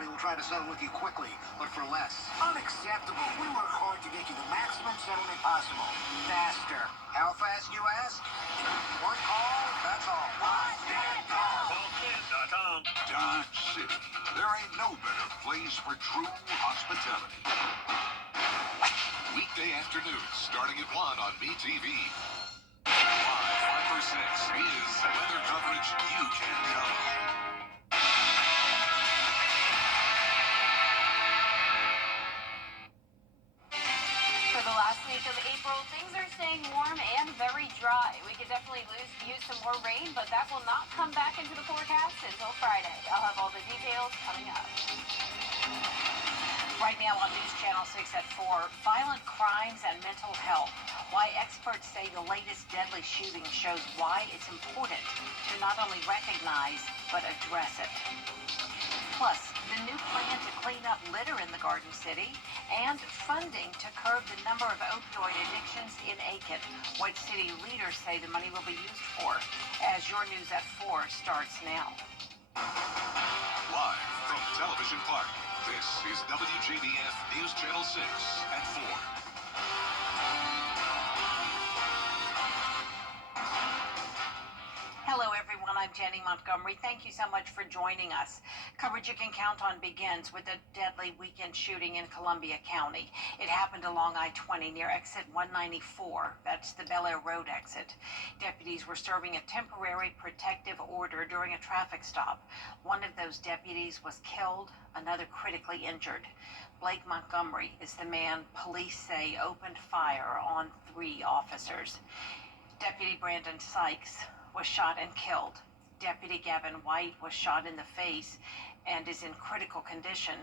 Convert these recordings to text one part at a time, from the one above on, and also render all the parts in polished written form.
company will try to settle with you quickly, but for less. Unacceptable. We work hard to get you the maximum settlement possible. Faster. How fast, you ask? One call, that's all. CallKid.com. Dodge City. There ain't no better place for true hospitality. Weekday afternoons starting at 1 on BTV. 5 for 6 is weather coverage you can count on. For the last week of April, things are staying warm and very dry. We could definitely use some more rain, but that will not come back into the forecast until Friday. I'll have all the details coming up. Right now on News Channel 6 at 4, violent crimes and mental health. Why experts say the latest deadly shooting shows why it's important to not only recognize, but address it. Plus, the new plan to clean up litter in the Garden City and funding to curb the number of opioid addictions in Aiken. What city leaders say the money will be used for. As your News at 4 starts now. Live from Television Park, this is WJBF News Channel 6 at 4. Hello, everyone. I'm Jenny Montgomery. Thank you so much for joining us. Coverage you can count on begins with a deadly weekend shooting in Columbia County. It happened along I-20 near exit 194. That's the Bel Air Road exit. Deputies were serving a temporary protective order during a traffic stop. One of those deputies was killed, another critically injured. Blake Montgomery is the man police say opened fire on 3 officers. Deputy Brandon Sykes was shot and killed. Deputy Gavin White was shot in the face and is in critical condition,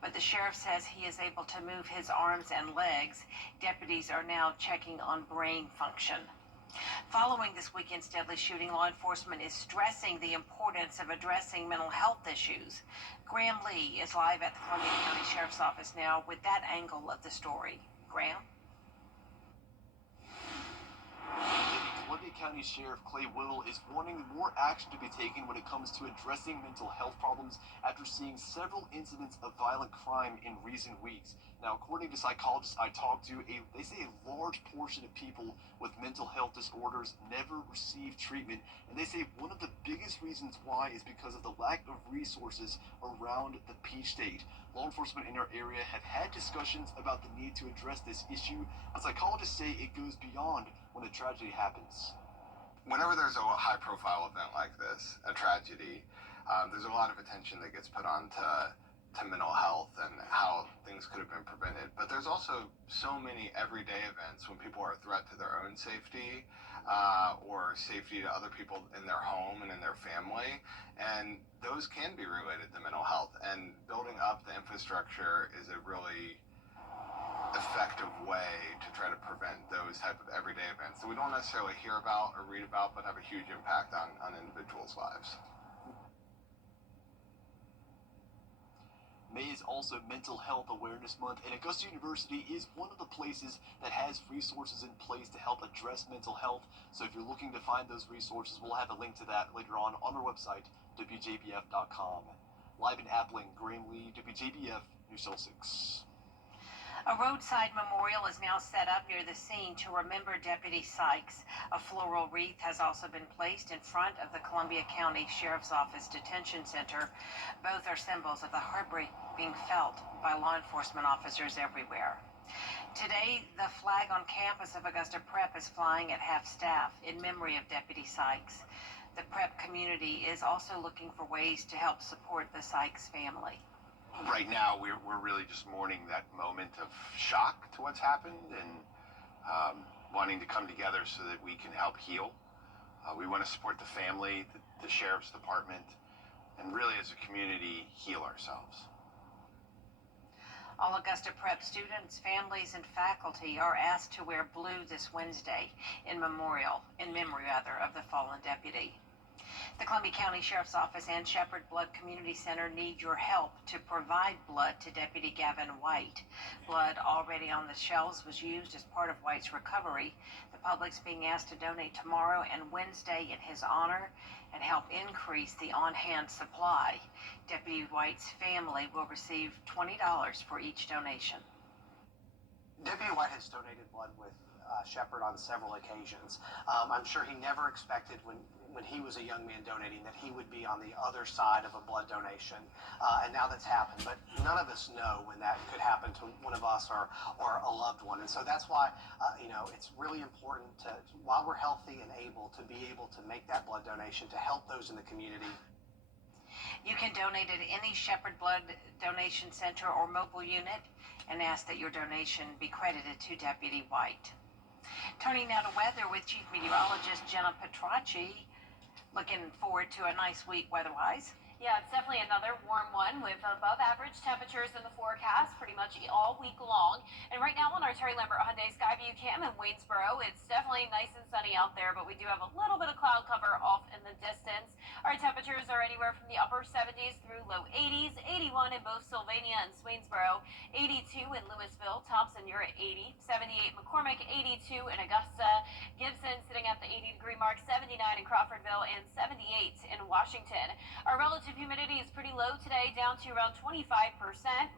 but the sheriff says he is able to move his arms and legs. Deputies are now checking on brain function. Following this weekend's deadly shooting, law enforcement is stressing the importance of addressing mental health issues. Graham Lee is live at the Columbia County Sheriff's Office now with that angle of the story. Graham? Columbia County Sheriff Clay Whittle is wanting more action to be taken when it comes to addressing mental health problems after seeing several incidents of violent crime in recent weeks. Now, according to psychologists I talked to, they say a large portion of people with mental health disorders never receive treatment, and they say one of the biggest reasons why is because of the lack of resources around the Peach State. Law enforcement in our area have had discussions about the need to address this issue, but psychologists say it goes beyond when a tragedy happens. Whenever there's a high-profile event like this, a tragedy, there's a lot of attention that gets put on to mental health and how things could have been prevented. But there's also so many everyday events when people are a threat to their own safety or safety to other people in their home and in their family, and those can be related to mental health. And building up the infrastructure is a really effective way to try to prevent those type of everyday events that we don't necessarily hear about or read about, but have a huge impact on individuals' lives. May is also Mental Health Awareness Month, and Augusta University is one of the places that has resources in place to help address mental health. So if you're looking to find those resources, we'll have a link to that later on our website, WJBF.com. Live in Appling, Graham Lee, WJBF, News Channel 6. A roadside memorial is now set up near the scene to remember Deputy Sykes. A floral wreath has also been placed in front of the Columbia County Sheriff's Office Detention Center. Both are symbols of the heartbreak being felt by law enforcement officers everywhere. Today, the flag on campus of Augusta Prep is flying at half-staff in memory of Deputy Sykes. The Prep community is also looking for ways to help support the Sykes family. Right now, we're really just mourning that moment of shock to what's happened and wanting to come together so that we can help heal. We want to support the family, the sheriff's department, and really as a community heal ourselves. All Augusta Prep students, families, and faculty are asked to wear blue this Wednesday in memory of the fallen deputy. The Columbia County Sheriff's Office and Shepherd Blood Community Center need your help to provide blood to Deputy Gavin White. Blood already on the shelves was used as part of White's recovery. The public's being asked to donate tomorrow and Wednesday in his honor and help increase the on-hand supply. Deputy White's family will receive $20 for each donation. Deputy White has donated blood with Shepherd on several occasions. I'm sure he never expected when he was a young man donating that he would be on the other side of a blood donation, and now that's happened. But none of us know when that could happen to one of us or a loved one, and so that's why it's really important to, while we're healthy and able, to be able to make that blood donation to help those in the community. You can donate at any Shepherd Blood Donation Center or mobile unit and ask that your donation be credited to Deputy White. Turning now to weather with Chief Meteorologist Jenna Petracci. Looking forward to a nice week weather-wise. Yeah, it's definitely another warm one with above average temperatures in the forecast pretty much all week long. And right now on our Terry Lambert Hyundai Skyview Cam in Waynesboro, it's definitely nice and sunny out there, but we do have a little bit of cloud cover off in the distance. Our temperatures are anywhere from the upper 70s through low 80s, 81 in both Sylvania and Swainsboro, 82 in Louisville, Thompson, you're at 80, 78 McCormick, 82 in Augusta, Gibson sitting at the 80-degree mark, 79 in Crawfordville, and 78 in Washington. Our relative humidity is pretty low today, down to around 25%.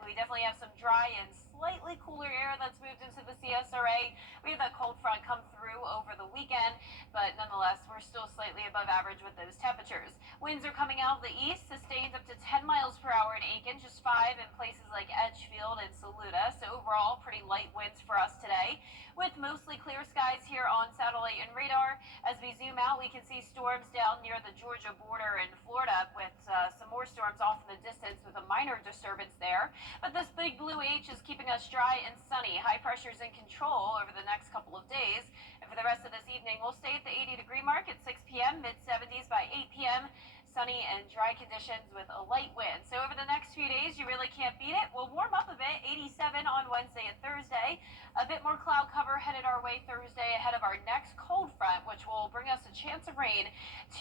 We definitely have some dry and slightly cooler air that's moved into the CSRA. We had that cold front come through over the weekend, but nonetheless, we're still slightly above average with those temperatures. Winds are coming out of the east, sustained up to 10 miles per hour in Aiken, just 5 in places like Edgefield and Saluda. So overall, pretty light winds for us today, with mostly clear skies here on satellite and radar. As we zoom out, we can see storms down near the Georgia border in Florida, with some more storms off in the distance with a minor disturbance there. But this big blue H is keeping us dry and sunny. High pressure's in control over the next couple of days. And for the rest of this evening, we'll stay at the 80-degree mark at 6 p.m., mid-70s by 8 p.m., sunny and dry conditions with a light wind. So over the next few days, you really can't beat it. We'll warm up a bit, 87 on Wednesday and Thursday. A bit more cloud cover headed our way Thursday ahead of our next cold front, which will bring us a chance of rain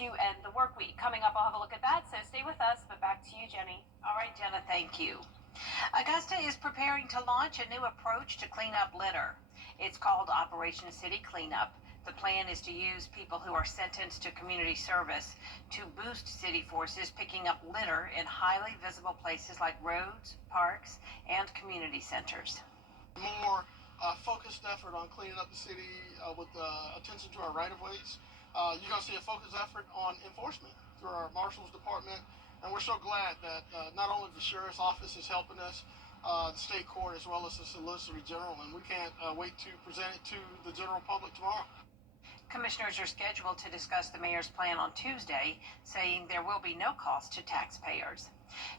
to end the work week. Coming up, I'll have a look at that, so stay with us. But back to you, Jenny. All right, Jenna, thank you. Augusta is preparing to launch a new approach to clean up litter. It's called Operation City Cleanup. The plan is to use people who are sentenced to community service to boost city forces picking up litter in highly visible places like roads, parks, and community centers. More focused effort on cleaning up the city with attention to our right-of-ways. You're going to see a focused effort on enforcement through our Marshals Department, and we're so glad that not only the Sheriff's Office is helping us, the state court as well as the Solicitor General, and we can't wait to present it to the general public tomorrow. Commissioners are scheduled to discuss the mayor's plan on Tuesday, saying there will be no cost to taxpayers.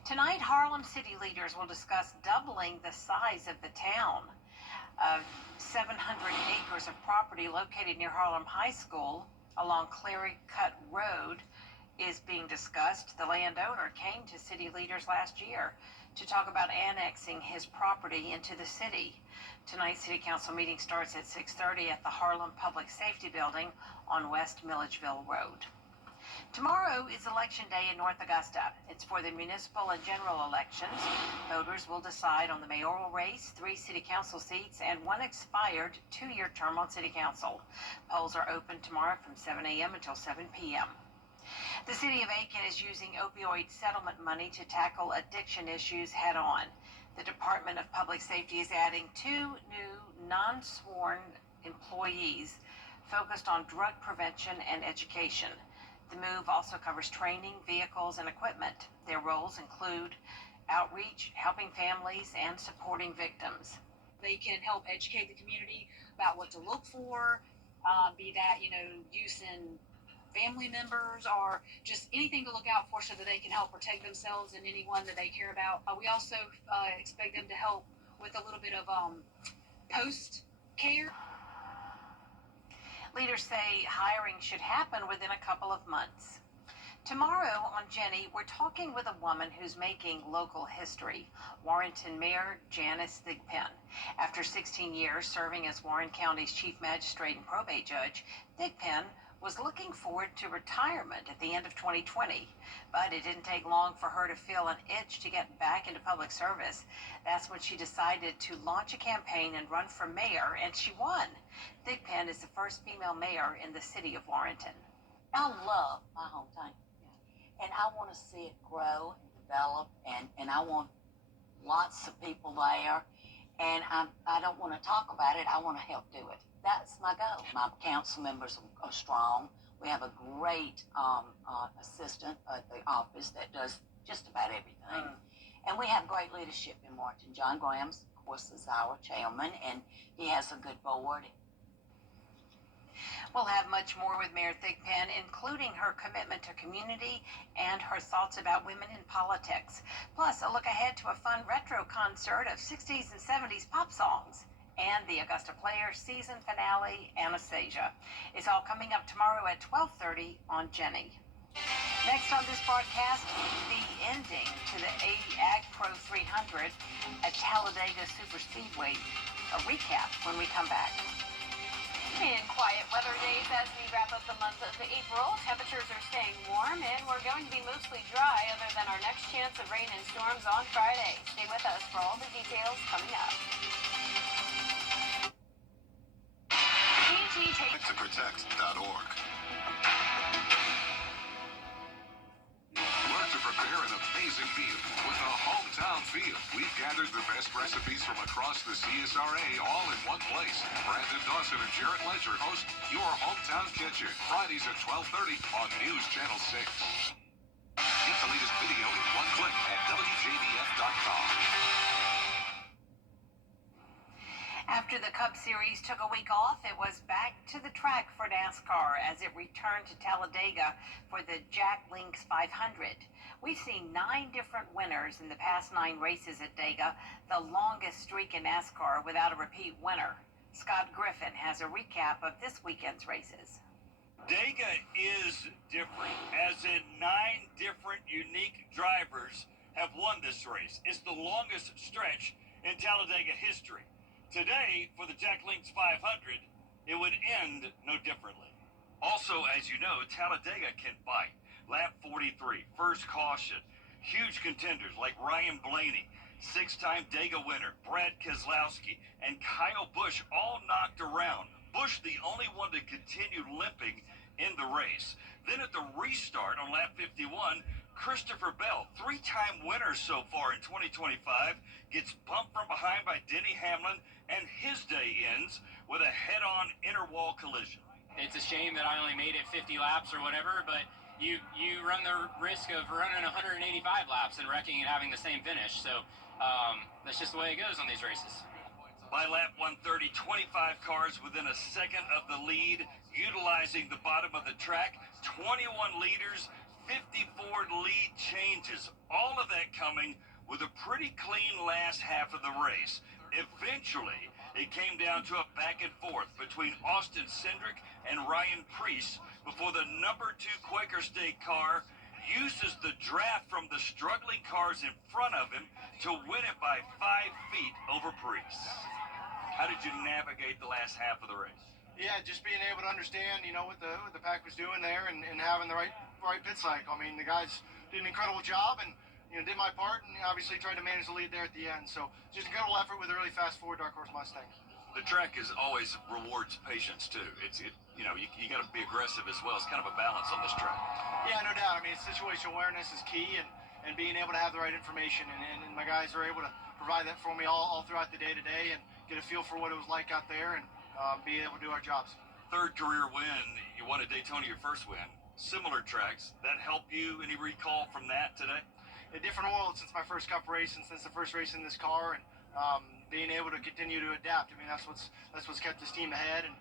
Tonight, Harlem city leaders will discuss doubling the size of the town. 700 acres of property located near Harlem High School along Clary Cut Road is being discussed. The landowner came to city leaders last year to talk about annexing his property into the city. Tonight's city council meeting starts at 6:30 at the Harlem Public Safety Building on West Milledgeville Road. Tomorrow is Election Day in North Augusta. It's for the municipal and general elections. Voters will decide on the mayoral race, 3 city council seats, and 1 expired 2-year term on city council. Polls are open tomorrow from 7 a.m. until 7 p.m. The city of Aiken is using opioid settlement money to tackle addiction issues head on. The Department of Public Safety is adding 2 new non-sworn employees focused on drug prevention and education. The move also covers training, vehicles, and equipment. Their roles include outreach, helping families, and supporting victims. They can help educate the community about what to look for, be that, use in family members or just anything to look out for so that they can help protect themselves and anyone that they care about. We also expect them to help with a little bit of post-care. Leaders say hiring should happen within a couple of months. Tomorrow on Jenny, we're talking with a woman who's making local history, Warrenton Mayor Janice Thigpen. After 16 years serving as Warren County's chief magistrate and probate judge, Thigpen was looking forward to retirement at the end of 2020, but it didn't take long for her to feel an itch to get back into public service. That's when she decided to launch a campaign and run for mayor, and she won. Thigpen is the first female mayor in the city of Warrenton. I love my hometown, and I want to see it grow and develop, and I want lots of people there, and I don't want to talk about it, I want to help do it. That's my goal. My council members are strong. We have a great assistant at the office that does just about everything. And we have great leadership in Warrenton. John Graham's, of course, is our chairman, and he has a good board. We'll have much more with Mayor Thigpen, including her commitment to community and her thoughts about women in politics. Plus, a look ahead to a fun retro concert of 60s and 70s pop songs and the Augusta Players season finale, Anastasia. It's all coming up tomorrow at 12:30 on Jenny. Next on this broadcast, the ending to the Ag Pro 300 at Talladega Superspeedway. A recap when we come back. In quiet weather days as we wrap up the month of April, temperatures are staying warm and we're going to be mostly dry other than our next chance of rain and storms on Friday. Stay with us for all the details coming up. To protect.org. Learn to prepare an amazing meal with a hometown feel. We've gathered the best recipes from across the CSRA all in one place. Brandon Dawson and Jarrett Ledger host Your Hometown Kitchen, Fridays at 12:30 on News Channel 6. Get the latest video in one click at WJBF.com. After the Cup Series took a week off, it was back to the track for NASCAR as it returned to Talladega for the Jack Links 500. We've seen 9 different winners in the past 9 races at Dega, the longest streak in NASCAR without a repeat winner. Scott Griffin has a recap of this weekend's races. Dega is different, as in 9 different unique drivers have won this race. It's the longest stretch in Talladega history. Today, for the Jack Links 500, it would end no differently. Also, as you know, Talladega can bite. Lap 43, first caution. Huge contenders like Ryan Blaney, 6-time Dega winner, Brad Keselowski, and Kyle Busch all knocked around. Busch the only one to continue limping in the race. Then at the restart on lap 51, Christopher Bell, 3-time winner so far in 2025, gets bumped from behind by Denny Hamlin, and his day ends with a head-on inner wall collision. It's a shame that I only made it 50 laps or whatever, but you run the risk of running 185 laps and wrecking and having the same finish. So that's just the way it goes on these races. By lap 130, 25 cars within a second of the lead, utilizing the bottom of the track, 21 leaders, 54 lead changes, all of that coming with a pretty clean last half of the race. Eventually, it came down to a back and forth between Austin Cindric and Ryan Preece before the number 2 Quaker State car uses the draft from the struggling cars in front of him to win it by 5 feet over Preece. How did you navigate the last half of the race? Yeah, just being able to understand, what the pack was doing there and having the right pit cycle. I mean, the guys did an incredible job and did my part and obviously tried to manage the lead there at the end. So just incredible effort with a really fast forward Dark Horse Mustang. The track is always rewards patience too. You got to be aggressive as well. It's kind of a balance on this track. Yeah, no doubt. I mean, situational awareness is key and being able to have the right information and my guys are able to provide that for me all throughout the day today and get a feel for what it was like out there and be able to do our jobs. 3rd career win. You won at Daytona your first win. Similar tracks. That help you? Any recall from that today? A different world since my first Cup race and since the first race in this car and being able to continue to adapt. I mean, that's what's kept this team ahead and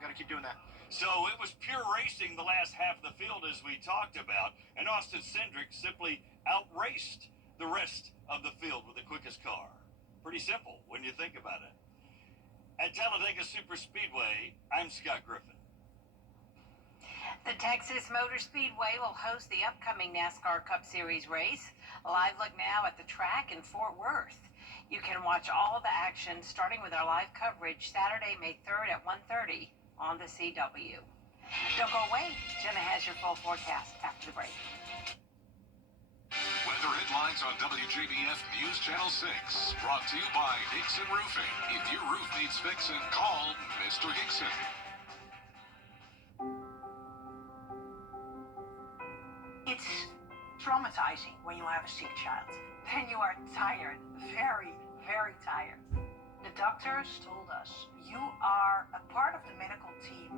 got to keep doing that. So it was pure racing the last half of the field as we talked about, and Austin Cindric simply outraced the rest of the field with the quickest car. Pretty simple when you think about it. At Talladega Superspeedway, I'm Scott Griffin. The Texas Motor Speedway will host the upcoming NASCAR Cup Series race. A live look now at the track in Fort Worth. You can watch all of the action starting with our live coverage Saturday, May 3rd at 1:30 on the CW. Don't go away. Jenna has your full forecast after the break. Weather headlines on WJBF News Channel 6. Brought to you by Hickson Roofing. If your roof needs fixing, call Mr. Hickson. It's traumatizing when you have a sick child. Then you are tired, very, very tired. The doctors told us, you are a part of the medical team.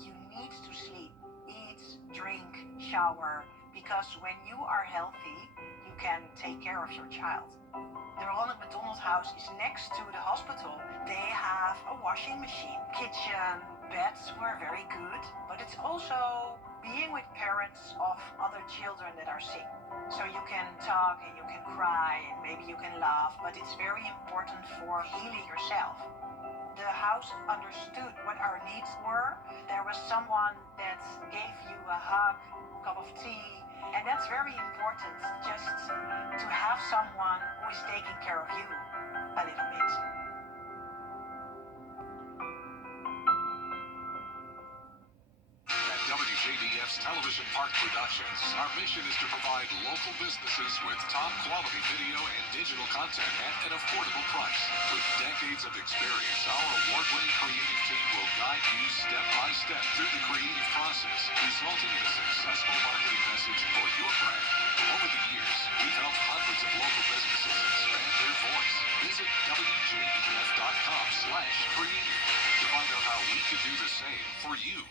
You need to sleep, eat, drink, shower, because when you are healthy, you can take care of your child. The Ronald McDonald House is next to the hospital. They have a washing machine, kitchen, beds were very good, but it's also being with parents of other children that are sick. So you can talk and you can cry and maybe you can laugh, but it's very important for healing yourself. The house understood what our needs were. There was someone that gave you a hug, a cup of tea, and that's very important, just to have someone who is taking care of you a little bit. At WJBF's Television Park Productions, our mission is to provide local businesses with top quality video and digital content at an affordable price. With decades of experience, our award-winning creative team will guide you step by step through the creative process, resulting in a successful marketing message for your brand. Over the years, we've helped hundreds of local businesses expand their voice. Visit WJBF.com/creative to find out how we can do the same for you.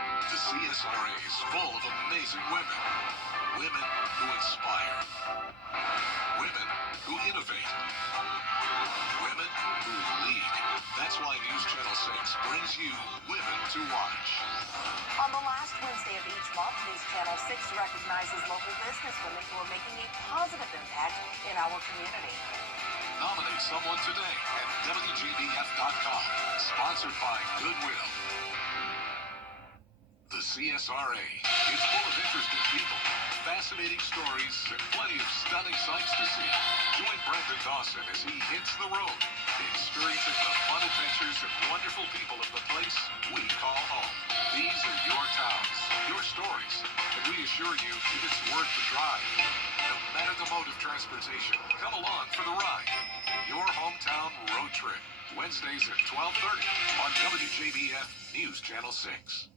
The CSRA is full of amazing women. Women who inspire. Women who innovate. Women who lead. That's why News Channel 6 brings you Women to Watch. On the last Wednesday of each month, News Channel 6 recognizes local businesswomen who are making a positive impact in our community. Nominate someone today at WJBF.com. Sponsored by Goodwill. The CSRA is full of interesting people, fascinating stories, and plenty of stunning sights to see. Join Brandon Dawson as he hits the road, experiencing the fun adventures and wonderful people of the place we call home. These are your towns, your stories, and we assure you it's worth the drive. No matter the mode of transportation, come along for the ride. Your hometown road trip, Wednesdays at 12:30 on WJBF News Channel 6.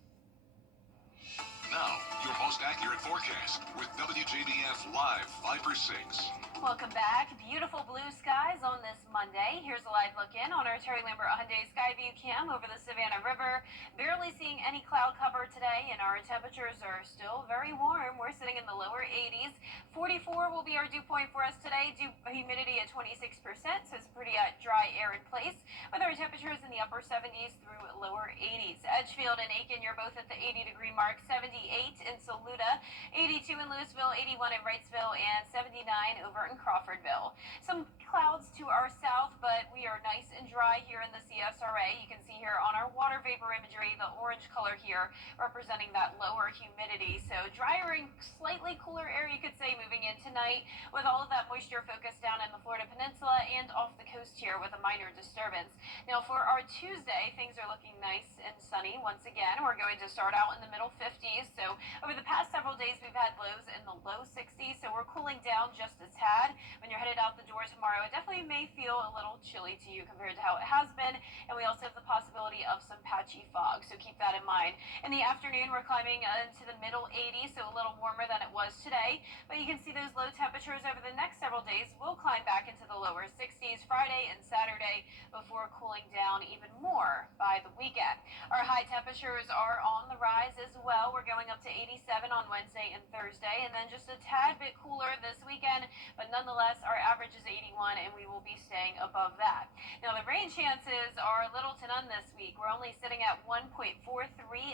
Now, your most accurate forecast with WJBF Live Viper 6. Welcome back. Beautiful blue skies on this Monday. Here's a live look in on our Terry Lambert Hyundai Skyview cam over the Savannah River. Barely seeing any cloud cover today, and our temperatures are still very warm. We're sitting in the lower 80s. 44 will be our dew point for us today. Humidity at 26%, so it's pretty dry air in place, with our temperatures in the upper 70s through lower 80s. Edgefield and Aiken, you're both at the 80-degree mark. 78 in Saluda, 82 in Louisville, 81 in Wrightsville, and 79 over in Crawfordville. Some clouds to our south, but we are nice and dry here in the CSRA. You can see here on our water vapor imagery, the orange color here representing that lower humidity. So drier and slightly cooler air, you could say, moving in tonight, with all of that moisture focused down in the Florida Peninsula and off the coast here with a minor disturbance. Now for our Tuesday, things are looking nice and sunny once again. We're going to start out in the middle 50s. So over the past several days, we've had lows in the low 60s. So we're cooling down just a tad. When you're headed out the door tomorrow, it definitely may feel a little chilly to you compared to how it has been. And we also have the possibility of some patchy fog. So keep that in mind. In the afternoon, we're climbing into the middle 80s, so a little warmer than it was today. But you can see those low temperatures over the next several days will climb back into the lower 60s Friday and Saturday before cooling down even more by the weekend. Our high temperatures are on the rise as well. We're going up to 87 on Wednesday and Thursday, and then just a tad bit cooler this weekend, but nonetheless our average is 81 and we will be staying above that. Now the rain chances are little to none this week. We're only sitting at 1.43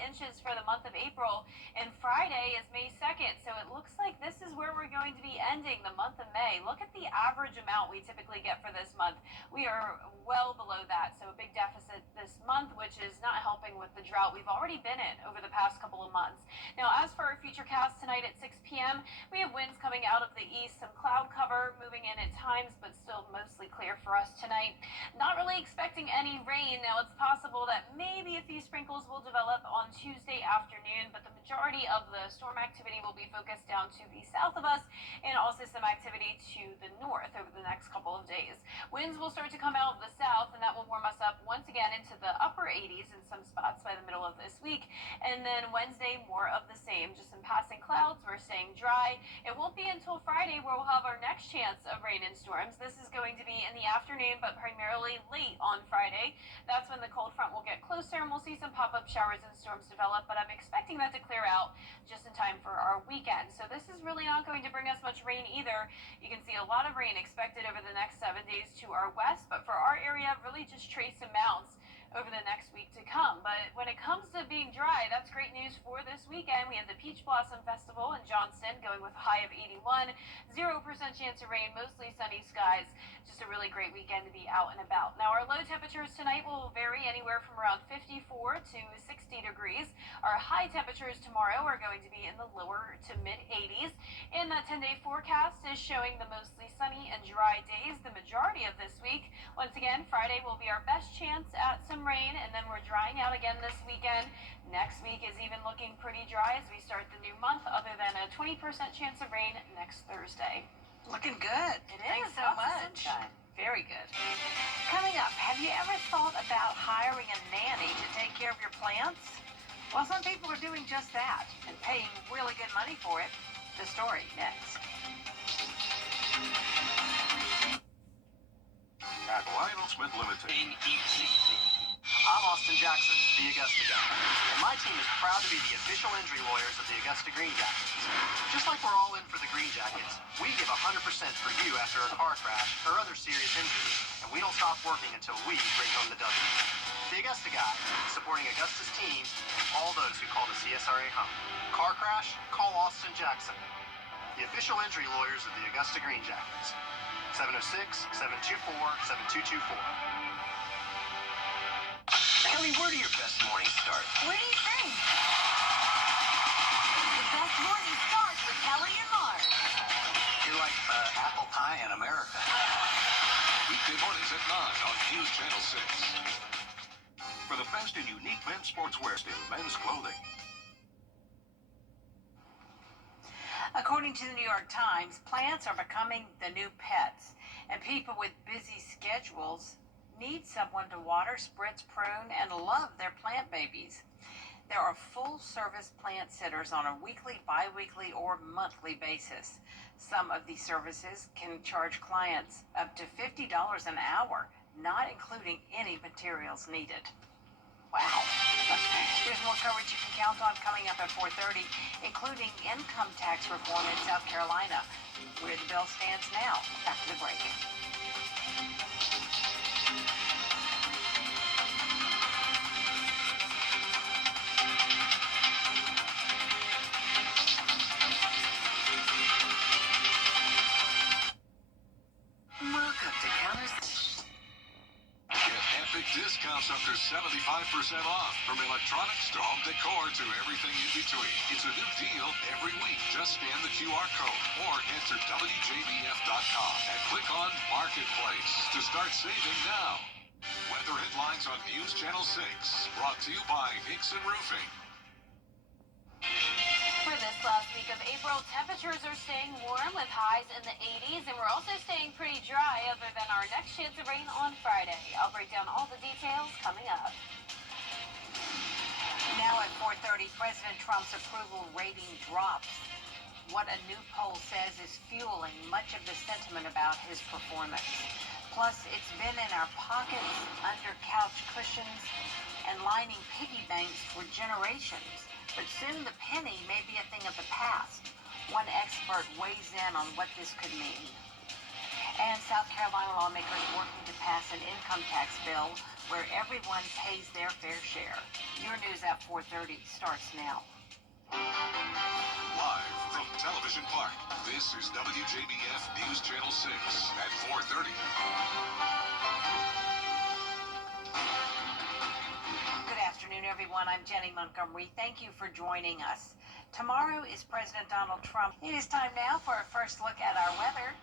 inches for the month of April, and Friday is May 2nd, so it looks like this is where we're going to be ending the month of May. Look at the average amount we typically get for this month. We are well below that, so a big deficit this month, which is not helping with the drought we've already been in over the past couple of months. Now, as for our future cast tonight at 6 p.m., we have winds coming coming out of the east, some cloud cover moving in at times, but still mostly clear for us tonight. Not really expecting any rain. Now, it's possible that maybe a few sprinkles will develop on Tuesday afternoon, but the majority of the storm activity will be focused down to the south of us and also some activity to the north over the next couple of days. Winds will start to come out of the south, and that will warm us up once again into the upper 80s in some spots by the middle of this week. And then Wednesday, more of the same. Just some passing clouds. We're staying dry. It won't be until Friday where we'll have our next chance of rain and storms. This is going to be in the afternoon, but primarily late on Friday. That's when the cold front will get closer, and we'll see some pop-up showers and storms develop, but I'm expecting that to clear out just in time for our weekend. So this is really not going to bring us much rain either. You can see a lot of rain expected over the next 7 days to our west, but for our area, really just trace amounts over the next week to come. But when it comes to being dry, that's great news for this weekend. We have the Peach Blossom Festival in Johnston going with a high of 81, 0% chance of rain, mostly sunny skies. Just a really great weekend to be out and about. Now, our low temperatures tonight will vary anywhere from around 54 to 60 degrees. Our high temperatures tomorrow are going to be in the lower to mid 80s. And that 10-day forecast is showing the mostly sunny and dry days the majority of this week. Once again, Friday will be our best chance at some rain, and then we're drying out again this weekend. Next week is even looking pretty dry as we start the new month, other than a 20% chance of rain next Thursday. Looking good. It Thanks is. so Lots of much. sunshine. Very good. Coming up, have you ever thought about hiring a nanny to take care of your plants? Well, some people are doing just that and paying really good money for it. The story next. At Lionel Smith Limited. I'm Austin Jackson, the Augusta guy, and my team is proud to be the official injury lawyers of the Augusta Green Jackets. Just like we're all in for the Green Jackets, we give 100% for you after a car crash or other serious injury, and we don't stop working until we bring home the W. The Augusta guy, supporting Augusta's teams and all those who call the CSRA home. Car crash? Call Austin Jackson, the official injury lawyers of the Augusta Green Jackets. 706-724-7224. Kelly, where do your best mornings start? What do you think? The best morning starts with Kelly and Mark. You're like apple pie in America. Weekday mornings at 9 on News Channel 6. For the best in unique men's sportswear in men's clothing. According to the New York Times, plants are becoming the new pets, and people with busy schedules need someone to water, spritz, prune, and love their plant babies. There are full-service plant sitters on a weekly, bi-weekly, or monthly basis. Some of these services can charge clients up to $50 an hour, not including any materials needed. Wow. Here's more coverage you can count on coming up at 4:30, including income tax reform in South Carolina, where the bill stands now. After the break. Welcome to Counters. Get epic discounts up to 75% off. From electronics to home decor to everything in between. It's a new deal every week. Just scan the QR code or enter WJBF.com and click on Marketplace to start saving now. Weather headlines on News Channel 6. Brought to you by Hickson Roofing. For this last week of April, temperatures are staying warm with highs in the 80s, and we're also staying pretty dry other than our next chance of rain on Friday. I'll break down all the details coming up. Now at 4:30, President Trump's approval rating drops. What a new poll says is fueling much of the sentiment about his performance. Plus, it's been in our pockets, under couch cushions, and lining piggy banks for generations. But soon the penny may be a thing of the past. One expert weighs in on what this could mean. And South Carolina lawmakers working to pass an income tax bill where everyone pays their fair share. Your news at 4:30 starts now. Live from Television Park, this is WJBF News Channel 6 at 4:30. Good afternoon, everyone. I'm Jenny Montgomery. Thank you for joining us. Tomorrow is President Donald Trump. It is time now for a first look at our weather.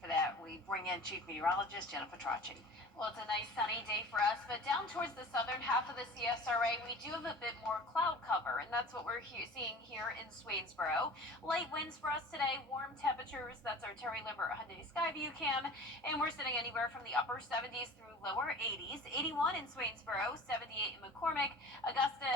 For that, we bring in Chief Meteorologist Jennifer Tracci. Well, it's a nice sunny day for us, but down towards the southern half of the CSRA, we do have a bit more cloud cover, and that's what we're seeing here in Swainsboro. Light winds for us today, warm temperatures. That's our Terry Limbert Hyundai Skyview cam, and we're sitting anywhere from the upper 70s through lower 80s. 81 in Swainsboro, 78 in McCormick, Augusta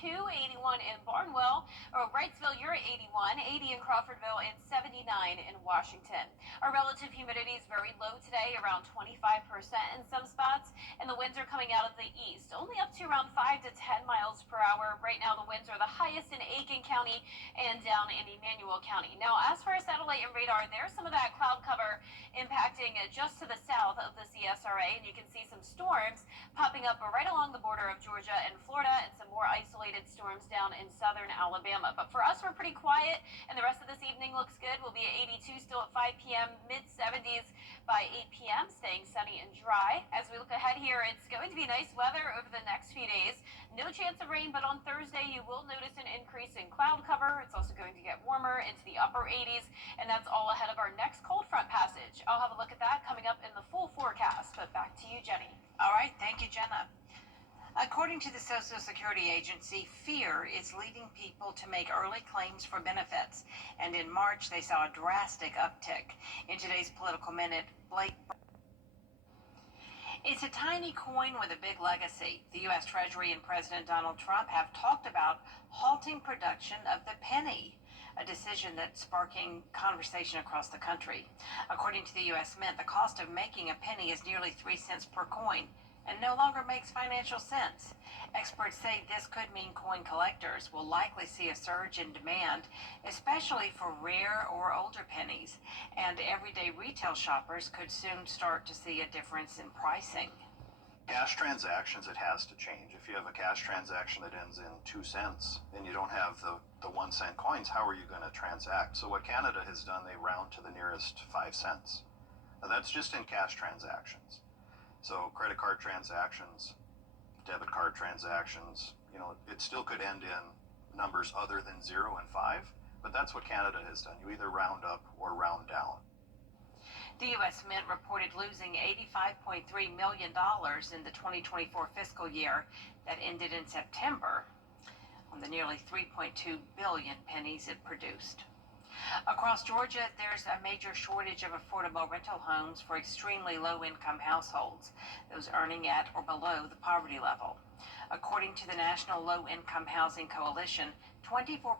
82, 81 in Barnwell, or Wrightsville, you're at 81, 80 in Crawfordville, and 79 in Washington. Our relative humidity is very low today, around 25% in some spots, and the winds are coming out of the east, only up to around 5 to 10 miles per hour. Right now, the winds are the highest in Aiken County and down in Emmanuel County. Now, as for our satellite and radar, there's some of that cloud cover impacting just to the south of the CSRA, and you can see some storms popping up right along the border of Georgia and Florida, and some more isolated storms down in southern Alabama. But for us, we're pretty quiet, and the rest of this evening looks good. We'll be at 82 still at 5 p.m., mid-70s by 8 p.m., staying sunny and dry. As we look ahead here, it's going to be nice weather over the next few days. No chance of rain, but on Thursday, you will notice an increase in cloud cover. It's also going to get warmer into the upper 80s, and that's all ahead of our next cold front passage. I'll have a look at that coming up in the full forecast, but back to you, Jenny. All right, thank you, Jenna. According to the Social Security Agency, fear is leading people to make early claims for benefits, and in March they saw a drastic uptick. In today's Political Minute, Blake. It's a tiny coin with a big legacy. The U.S. Treasury and President Donald Trump have talked about halting production of the penny, a decision that's sparking conversation across the country. According to the U.S. Mint, the cost of making a penny is nearly 3 cents per coin, and no longer makes financial sense. Experts say this could mean coin collectors will likely see a surge in demand, especially for rare or older pennies, and everyday retail shoppers could soon start to see a difference in pricing. Cash transactions, it has to change. If you have a cash transaction that ends in 2 cents and you don't have the 1 cent coins, how are you going to transact? So what Canada has done, they round to the nearest 5 cents. Now that's just in cash transactions. So credit card transactions, debit card transactions, it still could end in numbers other than 0 and 5, but that's what Canada has done. You either round up or round down. The U.S. Mint reported losing $85.3 million in the 2024 fiscal year that ended in September on the nearly 3.2 billion pennies it produced. Across Georgia, there's a major shortage of affordable rental homes for extremely low-income households, those earning at or below the poverty level. According to the National Low-Income Housing Coalition, 24%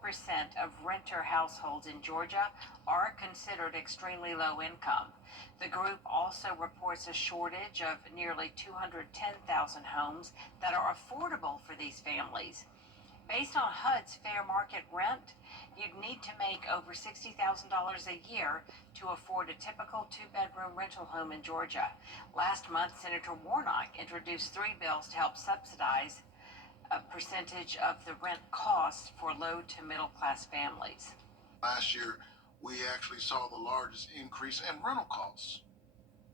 of renter households in Georgia are considered extremely low income. The group also reports a shortage of nearly 210,000 homes that are affordable for these families. Based on HUD's fair market rent, you'd need to make over $60,000 a year to afford a typical 2-bedroom rental home in Georgia. Last month, Senator Warnock introduced 3 bills to help subsidize a percentage of the rent costs for low to middle class families. Last year, we actually saw the largest increase in rental costs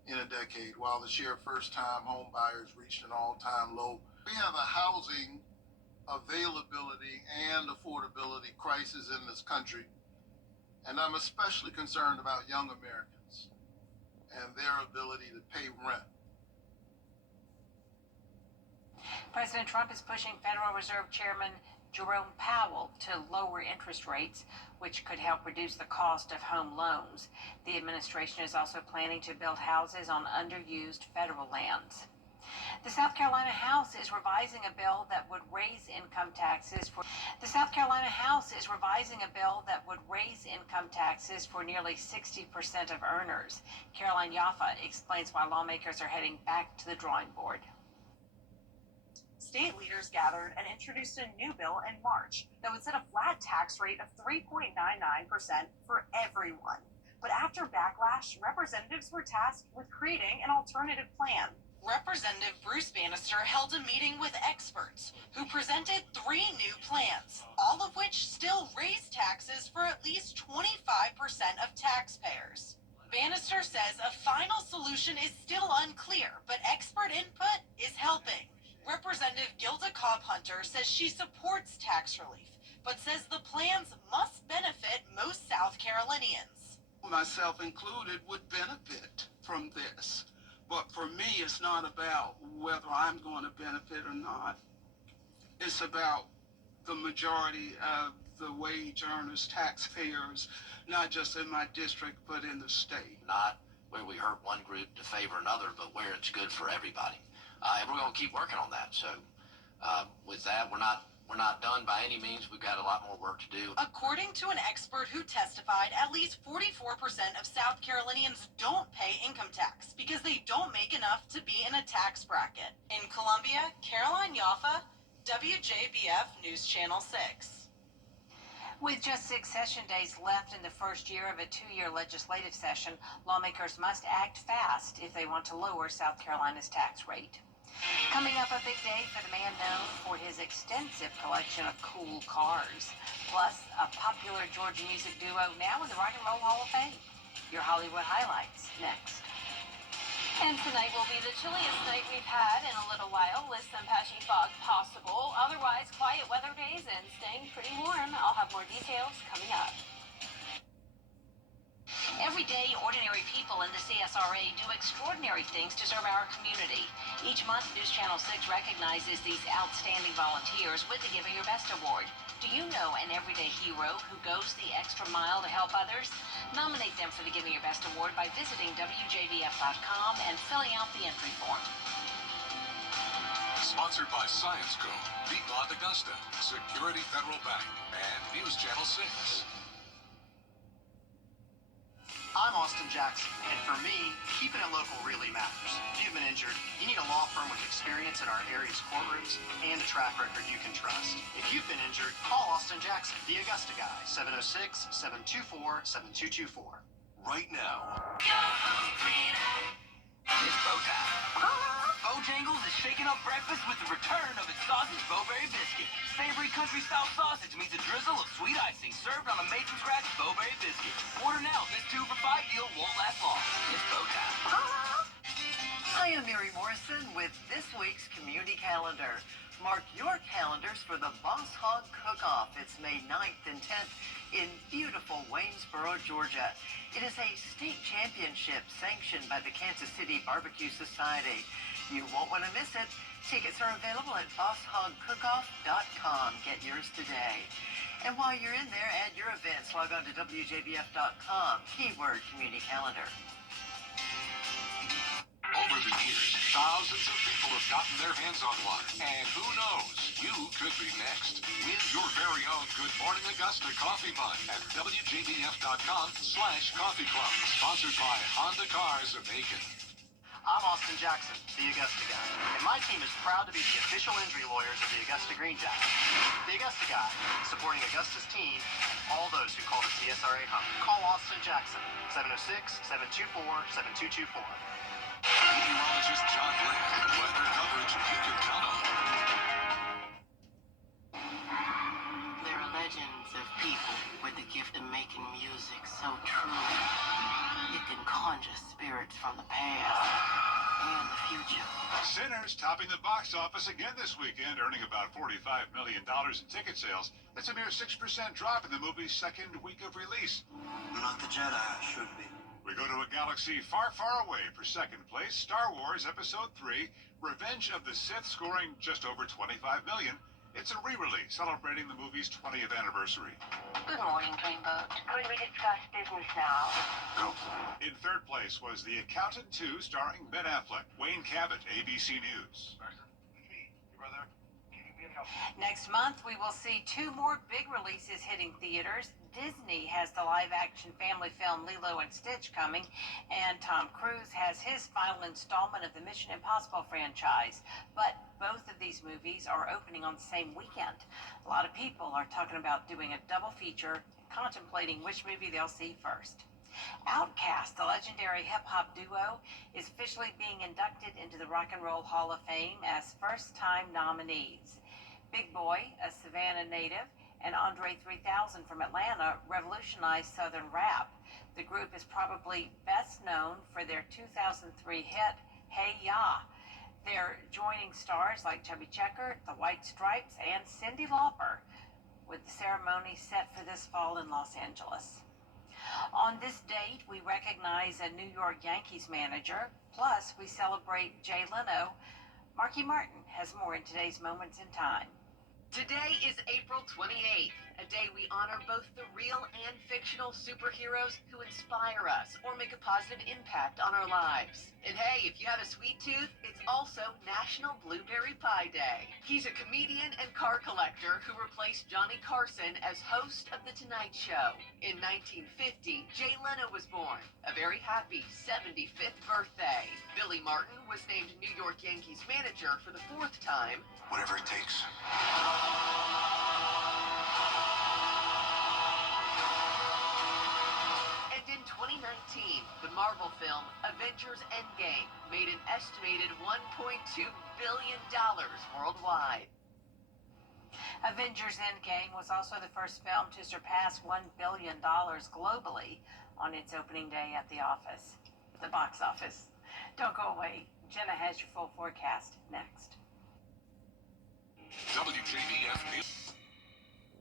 in a decade, while the share of first-time home buyers reached an all-time low. We have a housing availability and affordability crisis in this country, and I'm especially concerned about young Americans and their ability to pay rent. President Trump is pushing Federal Reserve Chairman Jerome Powell to lower interest rates, which could help reduce the cost of home loans. The administration is also planning to build houses on underused federal lands. The South Carolina House is revising a bill that would raise income taxes for nearly 60% of earners. Caroline Yaffa explains why lawmakers are heading back to the drawing board. State leaders gathered and introduced a new bill in March that would set a flat tax rate of 3.99% for everyone. But after backlash, representatives were tasked with creating an alternative plan. Representative Bruce Bannister held a meeting with experts who presented 3 new plans, all of which still raise taxes for at least 25% of taxpayers. Bannister says a final solution is still unclear, but expert input is helping. Representative Gilda Cobb Hunter says she supports tax relief, but but says the plans must benefit most South Carolinians. Myself included would benefit from this. But for me, it's not about whether I'm going to benefit or not. It's about the majority of the wage earners, taxpayers, not just in my district, but in the state. Not where we hurt one group to favor another, but where it's good for everybody. And we're going to keep working on that. So with that, we're not done by any means. We've got a lot more work to do. According to an expert who testified, at least 44% of South Carolinians don't pay income tax because they don't make enough to be in a tax bracket. In Columbia, Caroline Yaffa, WJBF News Channel 6. With just 6 session days left in the first year of a 2-year legislative session, lawmakers must act fast if they want to lower South Carolina's tax rate. Coming up, a big day for the man known for his extensive collection of cool cars, plus a popular Georgia music duo now in the Rock and Roll Hall of Fame. Your Hollywood highlights next. And tonight will be the chilliest night we've had in a little while, with some patchy fog possible. Otherwise, quiet weather days and staying pretty warm. I'll have more details coming up. Every day, ordinary people in the CSRA do extraordinary things to serve our community. Each month, News Channel 6 recognizes these outstanding volunteers with the Give It Your Best Award. Do you know an everyday hero who goes the extra mile to help others? Nominate them for the Give It Your Best Award by visiting WJBF.com and filling out the entry form. Sponsored by Science Co., Piedmont Augusta, Security Federal Bank, and News Channel 6. I'm Austin Jackson, and for me, keeping it local really matters. If you've been injured, you need a law firm with experience in our area's courtrooms and a track record you can trust. If you've been injured, call Austin Jackson, the Augusta guy, 706-724-7224. Right now. It's Bo time. Bojangles is shaking up breakfast with the return of its sausage Bowberry biscuit. Savory country-style sausage meets a drizzle of sweet icing served on a made-from-scratch Bowberry biscuit. Order now. This 2 for $5 deal won't last long. It's Bo time. I am Mary Morrison with this week's community calendar. Mark your calendars for the Boss Hog Cook-Off. It's May 9th and 10th in beautiful Waynesboro, Georgia. It is a state championship sanctioned by the Kansas City Barbecue Society. You won't want to miss it. Tickets are available at bosshogcookoff.com. Get yours today. And while you're in there, add your events. Log on to WJBF.com. Keyword community calendar. Over the years, thousands of people have gotten their hands on one. And who knows, you could be next. Win your very own Good Morning Augusta coffee mug at WJBF.com/coffee club. Sponsored by Honda Cars of Macon. I'm Austin Jackson, the Augusta guy, and my team is proud to be the official injury lawyers of the Augusta Green Jackets. The Augusta guy, supporting Augusta's team and all those who call the CSRA home. Call Austin Jackson, 706-724-7224. Meteorologist John Glenn, weather coverage you can count on. There are legends of people with the gift of making music so true. It can conjure spirits from the past and the future. Sinners topping the box office again this weekend, earning about $45 million in ticket sales. That's a mere 6% drop in the movie's second week of release. Not the Jedi, should be. We go to a galaxy far, far away for second place. Star Wars Episode 3, Revenge of the Sith, scoring just over $25 million. It's a re-release celebrating the movie's 20th anniversary. Good morning, Dreamboat. Could we discuss business now? Go. In third place was The Accountant 2, starring Ben Affleck. Wayne Cabot, ABC News. Next month, we will see 2 more big releases hitting theaters. Disney has the live-action family film Lilo and Stitch coming, and Tom Cruise has his final installment of the Mission Impossible franchise. But both of these movies are opening on the same weekend. A lot of people are talking about doing a double feature, contemplating which movie they'll see first. Outkast, the legendary hip-hop duo, is officially being inducted into the Rock and Roll Hall of Fame as first-time nominees. Big Boy, a Savannah native, and Andre 3000 from Atlanta revolutionized Southern rap. The group is probably best known for their 2003 hit, Hey Ya. They're joining stars like Chubby Checker, The White Stripes, and Cyndi Lauper. with the ceremony set for this fall in Los Angeles. On this date, we recognize a New York Yankees manager, plus we celebrate Jay Leno. Marky Martin has more in today's Moments in Time. Today is April 28th, a day we honor both the real and fictional superheroes who inspire us or make a positive impact on our lives. And hey, if you have a sweet tooth, it's also National Blueberry Pie Day. He's a comedian and car collector who replaced Johnny Carson as host of The Tonight Show. In 1950, Jay Leno was born. A very happy 75th birthday. Billy Martin was named New York Yankees manager for the 4th time. Whatever it takes. And in 2019, the Marvel film Avengers Endgame made an estimated $1.2 billion worldwide. Avengers Endgame was also the first film to surpass $1 billion globally on its opening day at the box office. Don't go away. Jenna has your full forecast next. WJBF News.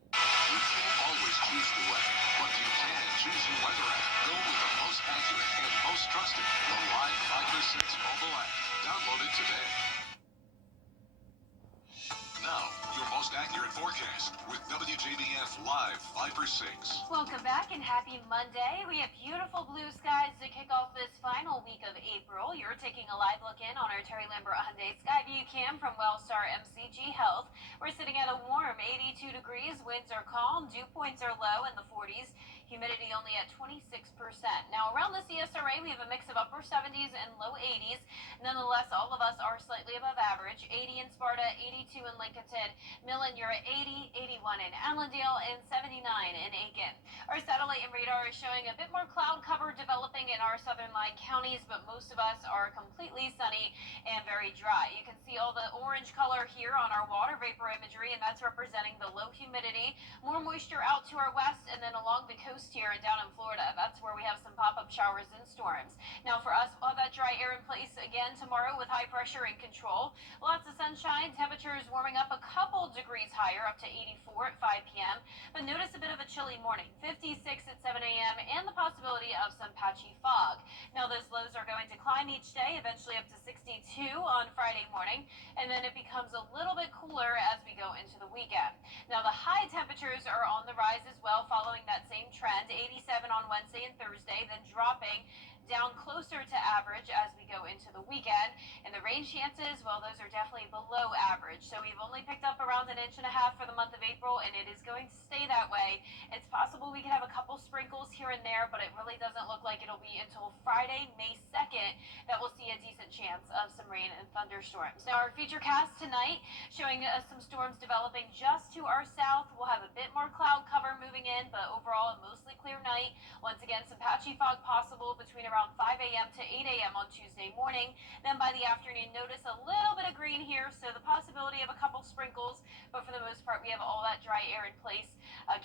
You can't always choose the weather, but you can choose your weather app. Go with the most accurate and most trusted, the Live 5 for 6 mobile app. Download it today. Now, your most accurate forecast with WJBF Live 5 for 6. Welcome back and happy Monday. We have beautiful blue skies to kick off this final week of April. You're taking a live look in on our Terry Lambert Hyundai Skyview Cam from Wellstar MCG Health. We're sitting at a warm 82 degrees. Winds are calm. Dew points are low in the 40s. Humidity only at 26%. Now, around the CSRA, we have a mix of upper 70s and low 80s. Nonetheless, all of us are slightly above average. 80 in Sparta, 82 in Lincolnton. Millen, you're at 80, 81 in Allendale, and 79 in Aiken. Our satellite and radar is showing a bit more cloud cover developing in our southern line counties, but most of us are completely sunny and very dry. You can see all the orange color here on our water vapor imagery, and that's representing the low humidity. More moisture out to our west and then along the coast here and down in Florida. That's where we have some pop-up showers and storms. Now for us, we'll have that dry air in place again tomorrow with high pressure in control. Lots of sunshine, temperatures warming up a couple degrees higher, up to 84 at 5 p.m. But notice a bit of a chilly morning, 56 at 7 a.m. and the possibility of some patchy fog. Now those lows are going to climb each day, eventually up to 62 on Friday morning, and then it becomes a little bit cooler as we go into the weekend. Now the high temperatures are on the rise as well, following that same trend. 87 on Wednesday and Thursday, then dropping down closer to average as we go into the weekend. And the rain chances, well, those are definitely below average. So we've only picked up around 1.5 inches for the month of April, and it is going to stay that way. It's possible we could have a couple sprinkles here and there, but it really doesn't look like it'll be until Friday, May 2nd, that we'll see a decent chance of some rain and thunderstorms. Now our future cast tonight showing us some storms developing just to our south. We'll have a bit more cloud cover moving in, but overall a mostly clear night. Once again, some patchy fog possible between around 5 a.m. to 8 a.m. on Tuesday morning. Then by the afternoon, notice a little bit of green here, so the possibility of a couple sprinkles, but for the most part, we have all that dry air in place,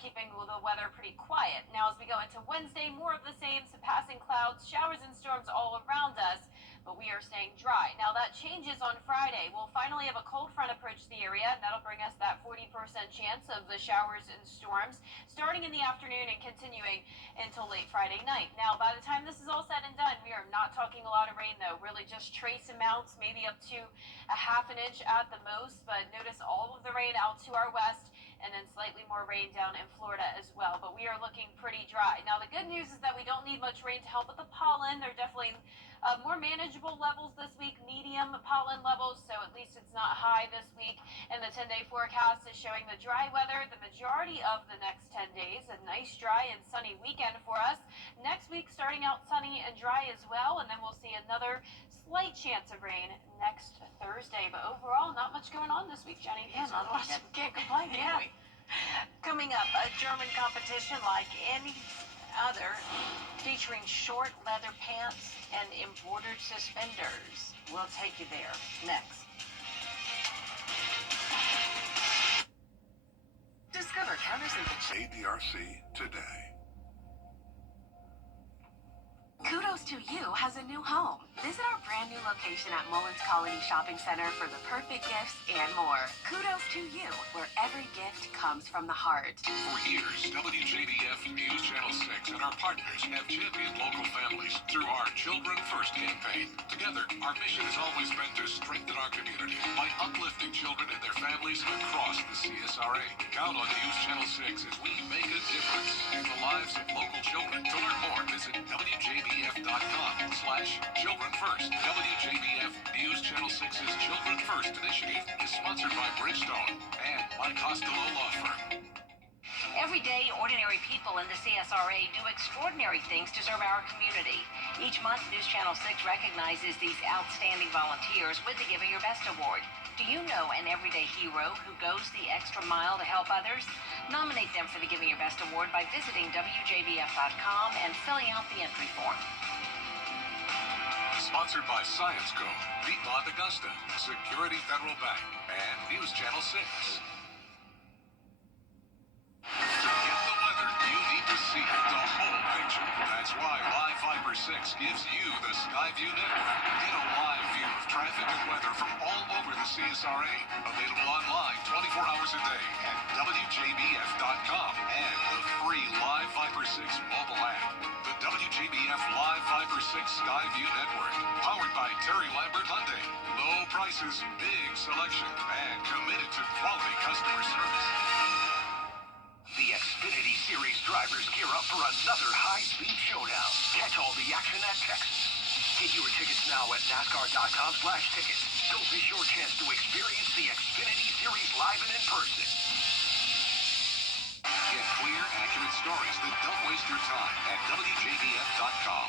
keeping the weather pretty quiet. Now, as we go into Wednesday, more of the same, some passing clouds, showers and storms all around us, but we are staying dry. Now, that changes on Friday. We'll finally have a cold front approach the area, and that'll bring us that 40% chance of the showers and storms, starting in the afternoon and continuing until late Friday night. Now, by the time this is all said and done, we are not talking a lot of rain, though. Really just trace amounts, maybe up to 1/2 inch at the most, but notice all of the rain out to our west, and then slightly more rain down in Florida as well. But we are looking pretty dry. Now, the good news is that we don't need much rain to help with the pollen. They're definitely more manageable levels this week, medium pollen levels, so at least it's not high this week. And the 10-day forecast is showing the dry weather the majority of the next 10 days. A nice dry and sunny weekend for us. Next week starting out sunny and dry as well, and then we'll see another slight chance of rain next Thursday. But overall, not much going on this week, Jenny. Yeah, not much. Can't complain, can we? Coming up, a German competition like any other, featuring short leather pants and embroidered suspenders. We'll take you there next. Discover counters and ADRC today. Kudos to You has a new home. Visit our brand new location at Mullins Colony Shopping Center for the perfect gifts and more. Kudos to You, where every gift comes from the heart. For years, WJBF News Channel 6 and our partners have championed local families through our Children First campaign. Together, our mission has always been to strengthen our community by uplifting children and their families across the CSRA. Count on News Channel 6 as we make a difference in the lives of local children. To learn more, visit WJBF.com/Children First. WJBF News Channel 6's Children First initiative is sponsored by Bridgestone and by Costello Law Firm. Every day, ordinary people in the CSRA do extraordinary things to serve our community. Each month, News Channel 6 recognizes these outstanding volunteers with the Giving Your Best Award. Do you know an everyday hero who goes the extra mile to help others? Nominate them for the Giving Your Best Award by visiting WJBF.com and filling out the entry form. Sponsored by Science Co., Piedmont Augusta, Security Federal Bank, and News Channel 6. To get the weather, you need to see the whole picture. That's why Live Fiber 6 gives you the Skyview network. Get a live view of traffic and weather from all over the CSRA. Available online 24 hours a day at WJBF.com and the free Live Fiber 6 mobile app. The WJBF Live Fiber 6 Skyview network. Powered by Terry Lambert Hyundai. Low prices, big selection, and committed to quality customer service. The Xfinity Series drivers gear up for another high-speed showdown. Catch all the action at Texas. Get your tickets now at NASCAR.com/tickets. Don't miss your chance to experience the Xfinity Series live and in person. Get clear, accurate stories that don't waste your time at WJBF.com.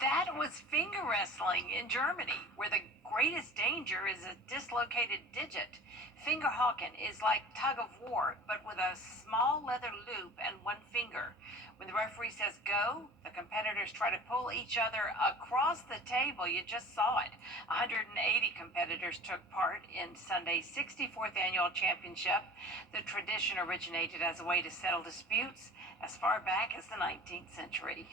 That was finger wrestling in Germany, where the greatest danger is a dislocated digit. Finger hocking is like tug of war, but with a small leather loop and one finger. When the referee says go, the competitors try to pull each other across the table. You just saw it. 180 competitors took part in Sunday's 64th annual championship. The tradition originated as a way to settle disputes as far back as the 19th century.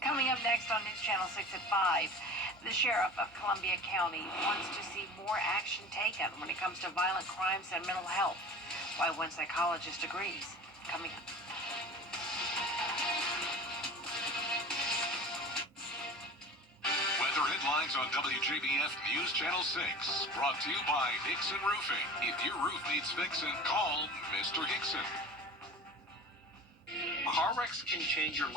Coming up next on News Channel 6 at 5, the sheriff of Columbia County wants to see more action taken when it comes to violent crimes and mental health, why one psychologist agrees. Coming up. Weather headlines on WJBF News Channel 6. Brought to you by Hickson Roofing. If your roof needs fixing, call Mr. Hickson. Car wrecks can change your life.